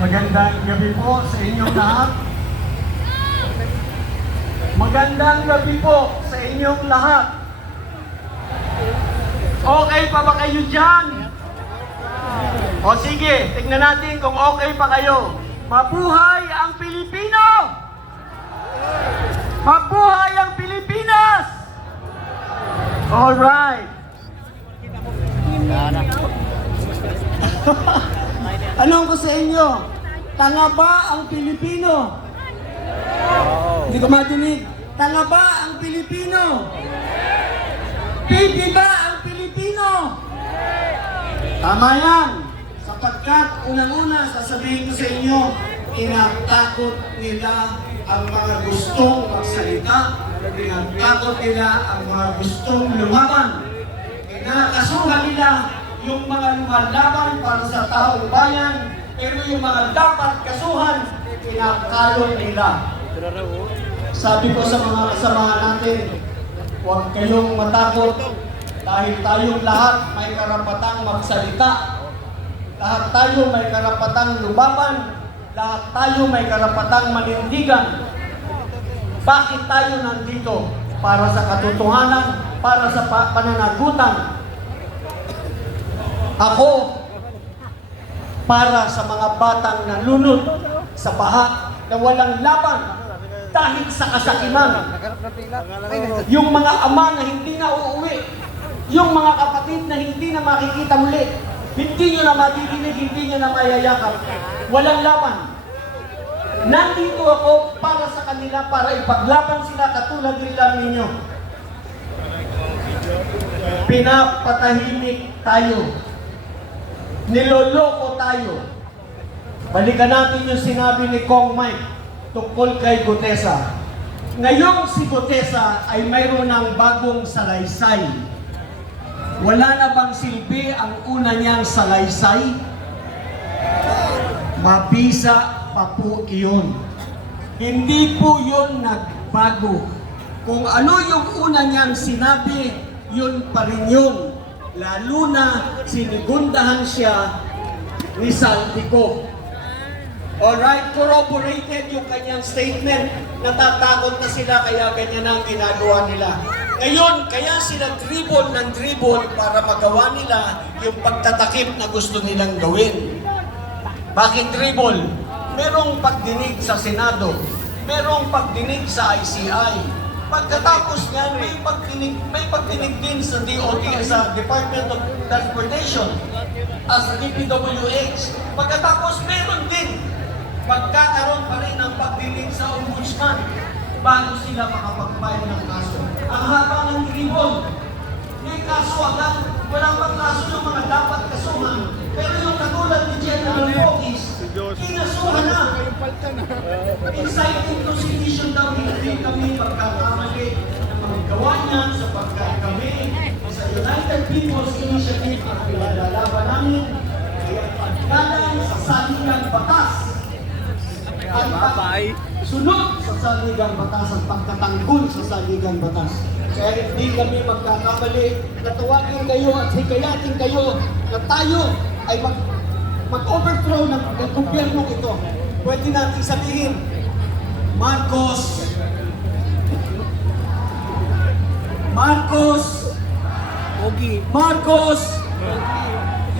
Magandang gabi po sa inyong lahat. Magandang gabi po sa inyong lahat. Okay pa ba kayo dyan? O sige, tignan natin kung okay pa kayo. Mabuhay ang Pilipino! Mabuhay ang Pilipinas! Alright. Anong ko sa inyo? Tanga ba ang Pilipino? Hindi ko madinig. Tanga ba ang Pilipino? Pipi ba ang Pilipino? Tama yan. Sapagkat unang-una sasabihin ko sa inyo, tinatakot nila ang mga gustong magsalita, tinatakot nila ang mga gustong lumaban, kinakasuhan nila yung mga lumalaban para sa taong bayan, pero yung mga dapat kasuhan, kinakalong nila. Sabi ko sa mga kasamahan natin, huwag kayong matakot dahil tayong lahat may karapatang magsalita. Lahat tayo may karapatang lumaban. Lahat tayo may karapatang manindigan. Bakit tayo nandito? Para sa katotohanan, para sa pananagutan. Ako, para sa mga batang nalunod sa baha na walang laban dahil sa kasakiman. Yung mga ama na hindi na uuwi, yung mga kapatid na hindi na makikita muli, hindi nyo na madidinig, hindi nyo na mayayakap. Walang laban. Nandito ako para sa kanila, para ipaglaban sila katulad nila ninyo. Pinapatahimik tayo. Niloloko tayo. Balikan natin yung sinabi ni Kong Mike tungkol kay Gutesa. Ngayong si Gutesa ay mayroon ng bagong salaysay. Wala na bang silbi ang una niyang salaysay? Mabisa pa po iyon. Hindi po yun nagbago. Kung ano yung una niyang sinabi, yun pa rin yun. Lalo na sinigundahan siya ni Saldico. Alright, corroborated yung kanyang statement. Natatakot na sila kaya ganyan ang ginagawa nila. Ngayon, kaya sila dribble ng dribble para magawa nila yung pagtatakip na gusto nilang gawin. Bakit dribble? Merong pagdinig sa Senado. Merong pagdinig sa ICI. Pagkatapos niyan, may pagdinig din sa DOT, sa Department of Transportation, as DPWH. Pagkatapos, meron din pagkakaroon pa rin ng pagdinig sa Ombudsman bago sila makapag-file ng kaso. Ang haba ng dribble, may kaso agad, walang pang kaso yung mga dapat kasuhan. Pero yung katulad ni General Pokis, kinasuhan na. Inciting to sedition daw hindi kami pagkakamali ng mga gawa niya sapagkat kami sa United People's Initiative ang pinalalaban namin ay ang pagdalang sa saligang batas. Sunod sa saligang batas ang pagkatanggol sa saligang batas. Kaya hindi kami magkakamali na tawagin kayo at hikayatin kayo na tayo ay mag-overthrow ng gobyerno ito. Pwede natin sabihin, Marcos,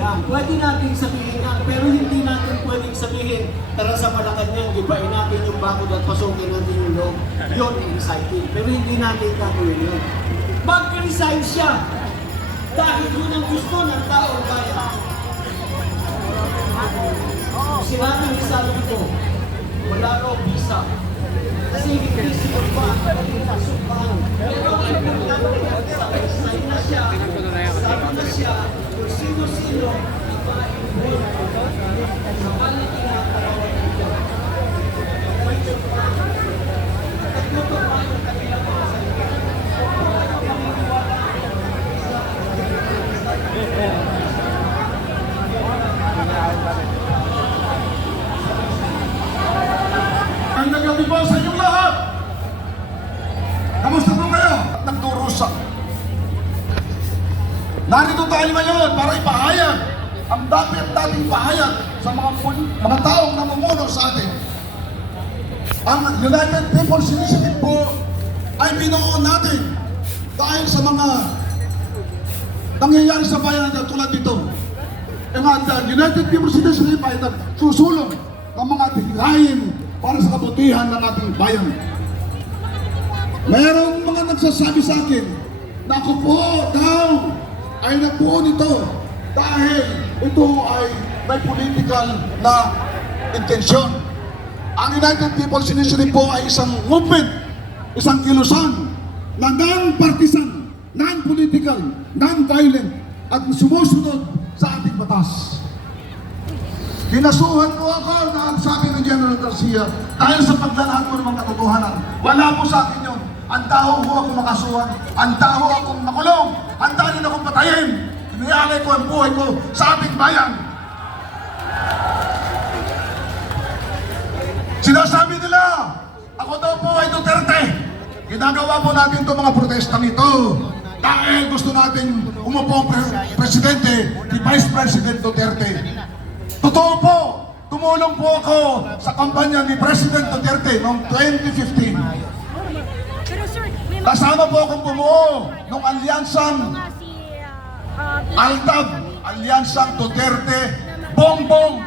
yan, pwede natin sabihin yan, pero hindi natin pwedeng sabihin, tara sa Malacanang, gibain natin yung bakod at pasukin natin yung loob. Yun, exciting. Pero hindi natin gagawin yun. Mag-resign siya dahil yun ang gusto ng taong bayan. Sinabi ni Saldico, wala raw visa. Kasi hindi siya pa nagkasupan. Pero ang importante, resign na siya, sabi na siya, kung sino-sino ang mga involved sa palitinang tatlo pa yung kanilang mga salita. Ang nagabi po sa inyong lahat. Kamusta po kayo? Nagdurusa. Narito tayo ngayon para ipahayag ang dating pahayag sa mga taong namumuno sa atin. Ang United People's Initiative po ay binuo natin dahil sa mga nangyayari sa bayan natin tulad dito. Ang United People's Initiative ay nagsusulong ng mga tigayin para sa kabutihan ng ating bayan. Mayroong mga nagsasabi sa akin na ako po daw ay nabuo nito dahil ito ay may political na intensyon. Ang United People's Initiative po ay isang movement, isang kilusan na non-partisan, non-political, non-violent at sumusunod sa ating batas. Dinasuhan po ako na sabi ng General Garcia dahil sa paglalaan mo ng mga katotohanan. Wala po sa akin yun. Handa ho akong makasuhan, handa ho akong makulong, handa rin akong patayin. Iniyalay ko ang buhay ko sa ating bayan. Sinasabi nila, ako daw po ay Duterte. Ginagawa po natin itong mga protestang ito dahil gusto natin umupo ang presidente, si Vice President Duterte. Totoo po, tumulong po ako sa kampanya ni President Duterte noong 2015. Kasama po akong bumuo ng alyansang Altab, alyansang Duterte, Bongbong.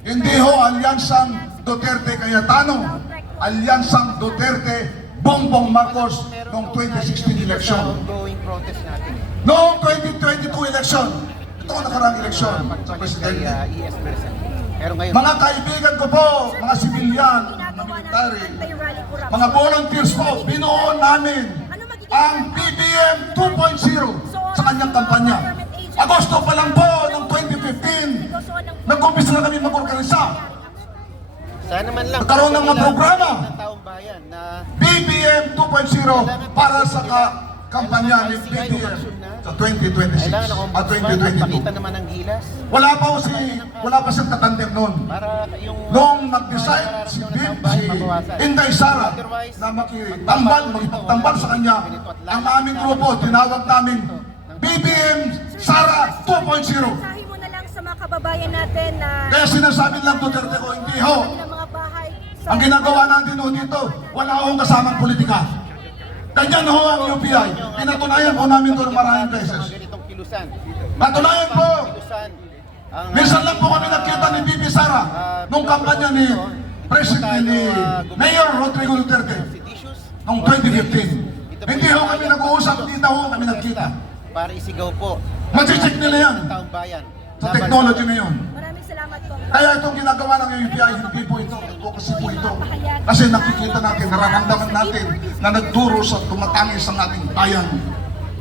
Hindi ho alyansang Duterte Cayetano, alyansang Duterte, Bongbong Marcos noong 2016 election. Noong 2022 election, ito ang nakarang election sa presidente. Mga kaibigan ko po, mga sibilyan, mga military, mga volunteers po, binuo namin ang BBM 2.0 sa kanyang kampanya. Agosto pa lang po ng 2015, nag-umpisa na kami mag-organisa. Sana man lang Nagkaroon ng mga programa. ng taong bayan na BBM 2.0 para sa kampanya ni BBM sa 2026 kailangan akong at 2022. pakita naman ng gilas Wala pa siyang tatandem noon. para yung Noong nag-decide si Inday Sara na makipagtambal sa kanya, ang aming grupo, tinawag namin BBM Sara 2.0. Sahi mo na lang sa mga kababayan natin na Kaya sinasabi lang Duterte ko, hindi ho. ng mga bahay sa Ang ginagawa natin ho dito, wala akong kasamang politika. Ganyan ho ang UPI. Pinatunayan po namin ito ng maraming beses. mga ganitong kilusan. Patunayan po. Kilusan. Ang Minsan lang po kami nakita ni Bibi Sara nung kampanya ni President ni Mayor Rodrigo Duterte seditious noong 2015. Hindi ho kami nag-uusap, dito ho kami nagkita. para isigaw po Machicheck nila yan ng taong bayan. sa technology na yun. Maraming salamat po. Kaya itong ginagawa ng UPI, hindi po ito, advocacy po ito. Kasi nakikita natin, nararamdaman natin na nagturo sa tumatangis ang ating bayan,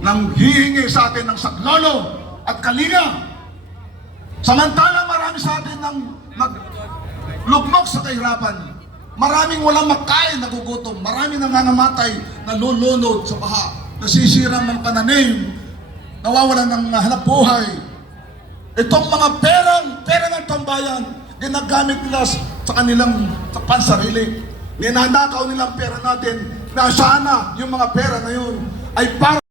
nang hihingi sa atin ng saklolo at kalinga. Samantala marami sa atin nang naglugmok sa kahirapan. Maraming walang makain, nagugutom. Maraming nangangamatay, nalulunod sa baha. Nasisira ng pananim, nawawalan ng hanap buhay. Itong mga pera ng tambayan, ginagamit nila sa kanilang sa pansarili. Ninanakaw nilang pera natin na sana yung mga pera na yun ay para